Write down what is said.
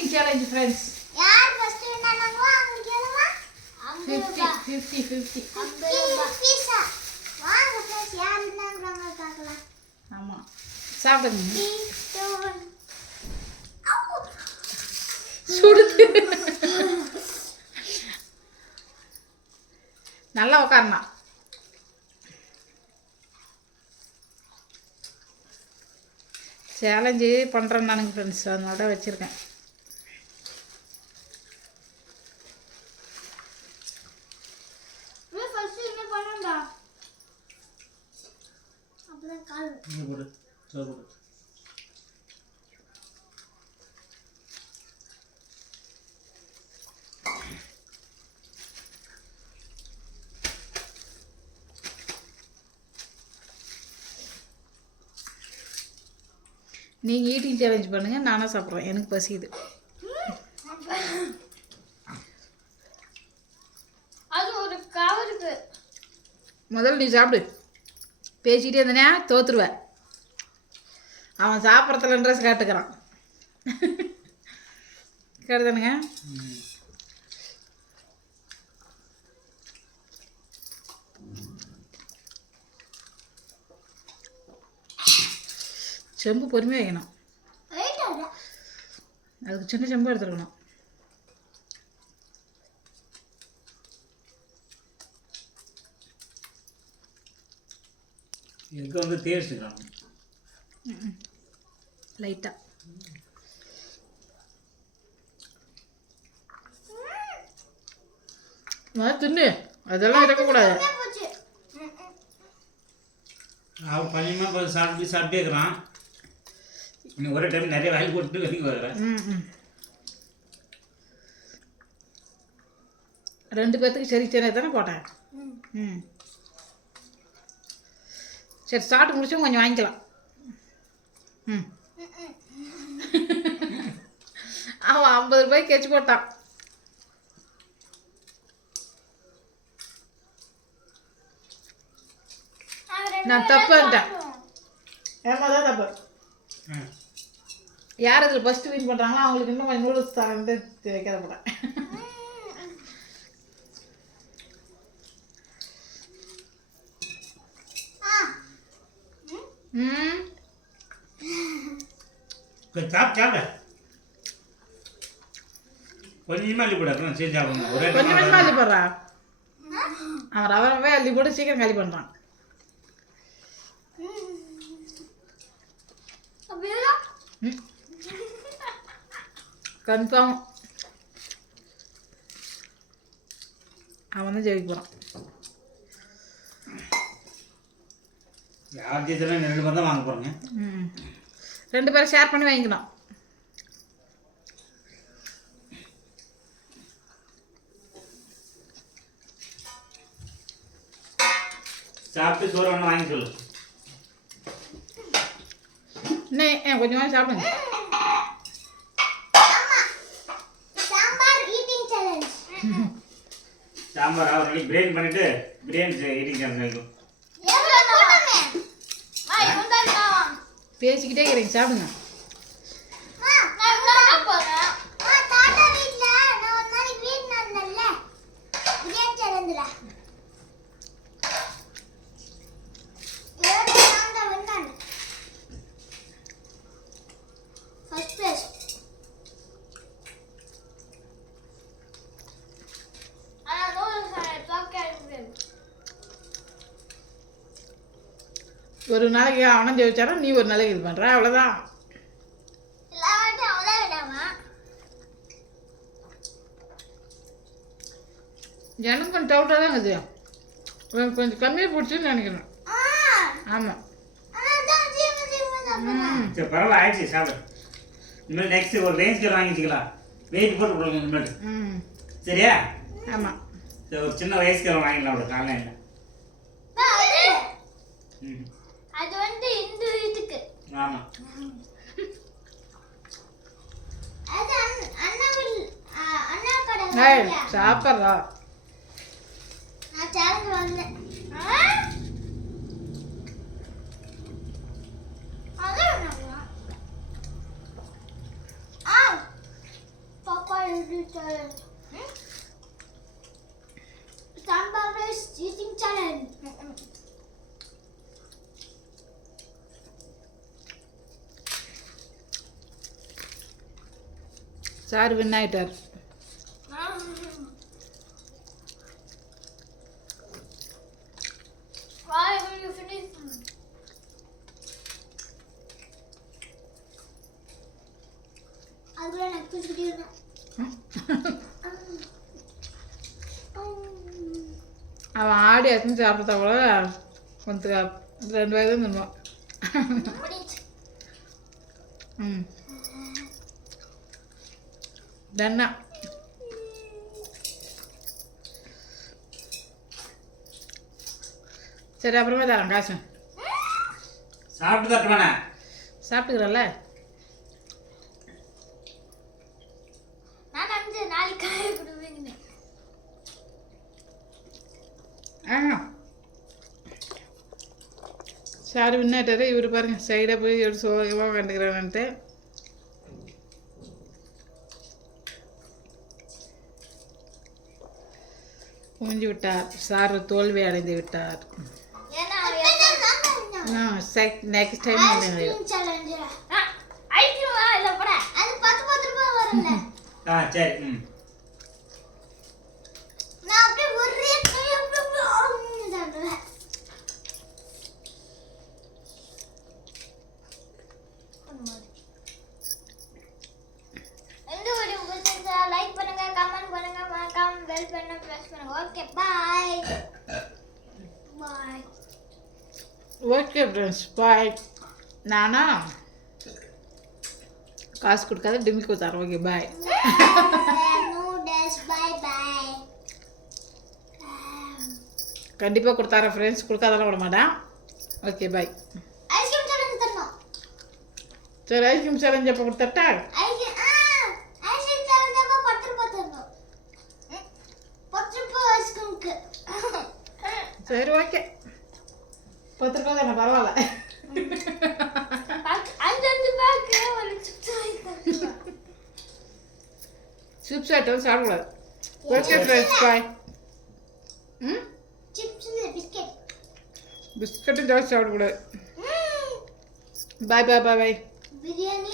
Eating challenge friends யார் first வின்னாங்களோ அவங்களுக்கு எவ்வளவா? ஃபிஃப்டி ஃபிஃப்டி ஃபிஃப்டி பீஸா வாங்க ஃப்ரெண்ட்ஸ் யார் வின்னாங்கறாங்க பார்க்கலாம். ஆமாம் சாப்பிடுங்க. 3 2 சுடுது. நல்லா உட்காரணும் சேலஞ்சு பண்ணுறேன் நானுங்க ஃப்ரெண்ட்ஸ் அதனால தான் வச்சுருக்கேன் நீ ஃபர்ஸ்ட் என்ன பண்ணடா அப்பதான் கால் இங்கே போடு சோறு போடு. நீங்கள் ஈட்டிங் சேலஞ்ச் பண்ணுங்கள் நானும் சாப்பிட்றேன். எனக்கு பசிக்குது. அது ஒரு கவருக்கு முதல்ல நீ சாப்பிடு. பேசிக்கிட்டே இருந்தனே தோத்துருவேன். அவன் சாப்பிட்றதுல இன்ட்ரெஸ்ட் காட்டுக்கிறான். கேட்டுதானுங்க? செம்பு பொறுமையாக வைக்கணும். அதுக்கு சின்ன செம்பு எடுத்துருக்கணும். இதுக்கு வந்து டேஸ்ட்டுக்கலாம் லைட்டாக தின்னு. அதெல்லாம் இருக்கக்கூடாது அவன் பையமா கொஞ்சம் சாப்பிட்டு சாப்பிட்டே இருக்கிறான். நீ ஒரே டைம் நிறைய வாயில் போட்டு வெளியே வருகிறேன் ரெண்டு பேர்த்துக்கு சரி சரி தானே போட்டேன்? ம். சரி ஸ்டார்ட் முடிச்சும் கொஞ்சம் வாங்கிக்கலாம். ம். அவன் ஐம்பது ரூபாய்க்கு கெச்சு போட்டான். நான் தப்புன்ட்டேன் ஏமா தான் தப்பு. ம். யார் இதில் ஃபஸ்ட்டு வின் பண்ணுறாங்களோ அவங்களுக்கு இன்னும் கொஞ்சம் நூடுல்ஸ் தரேன்ட்டு வைக்காத போகிறேன் ம் கொஞ்சம் சாப்பிட்டு சாப்பிட கொஞ்சமாக அள்ளி போடாது சரி சாப்பிடணும் ஒரே கொஞ்சம் கொஞ்சமாக அள்ளி போடுறா. அவன் ரவை ரவை அள்ளி போட்டு சீக்கிரம் காலி பண்ணுறான் கன்ஃபார்ம். அவன் தான் ஜெயிக்க போகிறான் யார் ஜெயிச்சாலும் ரெண்டு பேர் தான் வாங்க போகிறேங்க ரெண்டு பேரும் ஷேர் பண்ணி வாங்கிக்கணும். சாப்பிட்டு சோறு ஒன்று வாங்கி சொல்லு. இன்னும் கொஞ்சமாக சாப்பிடுங்க. சாம்பார் அவர் பிரியாணி பண்ணிட்டு பிரியாணி ஈட்டிங் சான்ஸ் வைக்கும் எவ்வளவு கூட்டமே மா இவன் தான் பேசிக்கிட்டே இருக்கிறீங்க சாப்பிடுங்க மா நான் இவன் போறேன் மா தாத்தா வீட்ல நான் ஒரு நாளைக்கு வீட்ல இருந்தேன்ல பிரியாணி சேலஞ்சில ஏழு நான் தான் வந்தேன் ஃபர்ஸ்ட் பிளேஸ் ஆனா நூறு பாக்க ஒரு நாளைக்கு அவனும் ஜெயிச்சாரா? நீ ஒரு நாளைக்கு இது பண்ணுற அவ்வளோதான் எல்லா வாட்டியும் அவ்வளோ விடாமா. எனக்கு கொஞ்சம் டவுட்டாக தான் இருக்குது உனக்கு கொஞ்சம் கம்மியாக பிடிச்சுன்னு நினைக்கிறேன். ஆ. ஆமாம் சரி பரவாயில்ல ஆயிடுச்சு சாப்பிடு. இனிமேல் நெக்ஸ்ட் ஒரு ரேஞ்ச் கேர் வாங்கி வச்சுக்கலாம் வெயிட் போட்டு கொடுங்க இனிமேல். ம். சரியா? ஆமாம் சரி ஒரு சின்ன கேர் வாங்கிக்கலாம் அவளுக்கு ஆன்லைனில் அது. ம். வாங்கியா? சாப்பிட்றா. நான் சேலஞ்ச் வரல ஆ? அது வேணாமா? ஆ challenge. Sambar rice eating challenge. Sir win ஆயிட்டார். அவன் ஆடி அச்சம் சாப்பிட்டா கூட கொஞ்சம் ரெண்டு வயது தின்னுவான் ம். தன்னா சரி அப்புறமே தரேன் காசு. சாப்பிட்டு தட்டுவானே சாப்பிட்டுக்கிறல்ல? சார் வின்னாட்டாரு இவர் பாருங்க சைடாக போய் ஒரு சோகமாக கண்டுக்கிறான்ட்டு குமிஞ்சு விட்டார் சார் தோல்வி அடைந்து விட்டார். நெக்ஸ்ட் டைம் ஆ சரி ம். பிரஸ் பண்ணுங்க okay bye bye okay friends bye நானா காசு கொடுக்காத டிம்மி கொடுத்தாரு ஓகே பாய் நூடல்ஸ் பாய் பாய் கண்டிப்பாக கொடுத்தார ஃப்ரெண்ட்ஸ் கொடுக்காதெல்லாம் விட மாட்டேன் okay bye ice cream challenge சரி ஓகே பத்து ரூபா தானே பரவாயில்ல அஞ்சு அஞ்சு பேக்கு ஒரு சிப்ஸ் வாங்கி சிப்ஸ் ஐட்டம் சாப்பிடக்கூடாது ஓகே ஃப்ரெண்ட்ஸ் பாய் ம் சிப்ஸ் இல்ல பிஸ்கெட் பிஸ்கட்டும் ஜாஸ்தி சாப்பிடக்கூடாது பாய் பாய் பாய் பாய் பிரியாணி